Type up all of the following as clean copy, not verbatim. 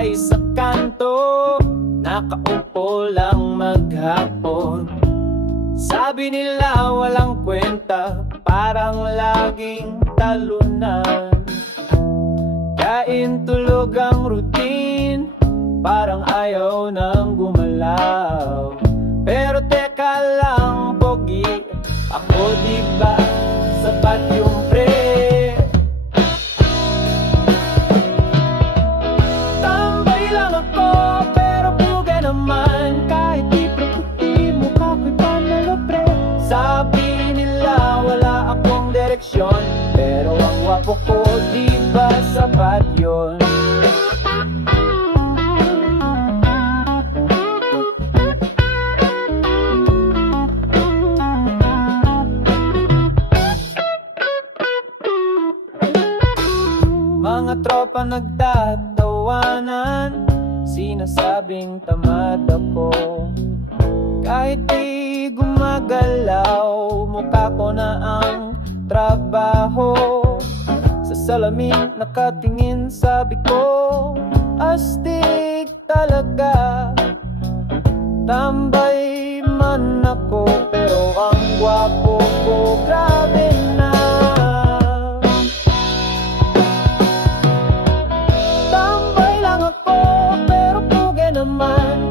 ay sa kanto, nakaupo lang maghapon. Sabi nila walang kwenta, parang laging talunan. Kain tulog ang routine, parang ayaw nang gumalaw. Pero teka lang, pogi, ako diba sapat yung pre? Tambay lang ako, pero puga naman. Kahit di produkti, mukha ko'y panalo pre. Sabi nila wala akong direksyon, pero ang wapo ko, diba sapat yun? Mga tropa nagtatawanan, sinasabing tamad ako. Kahit di gumagalaw, mukha ko na ang trabaho. Sa salamin nakatingin, sabi ko, astig talaga. Tambay man ako, pero ang gwapo ko, grabe na.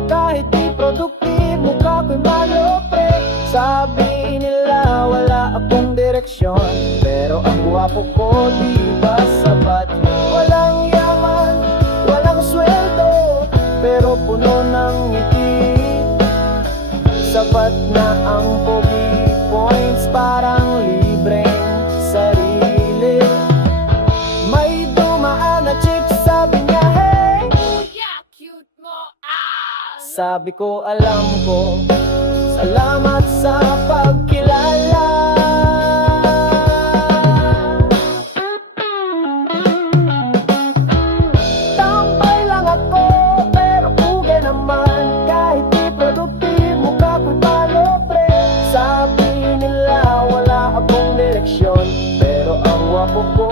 Kahit di produktibo, mukha ko'y malupre. Sabi nila wala akong direksyon, pero ang guwapo ko, diba sapat? Walang yaman, walang sweldo, pero puno ng ngiti. Sapat na ang pogi points, parang libreng sarili. May dumaan na chick, sabi niya, hey, cute mo, sabi ko, alam ko, salamat sa pagkilala. Tambay lang ako, pero puga naman. Kahit di produktibo, mukha ko'y palopre. Sabi nila wala akong direksyon, pero ang wapo ko,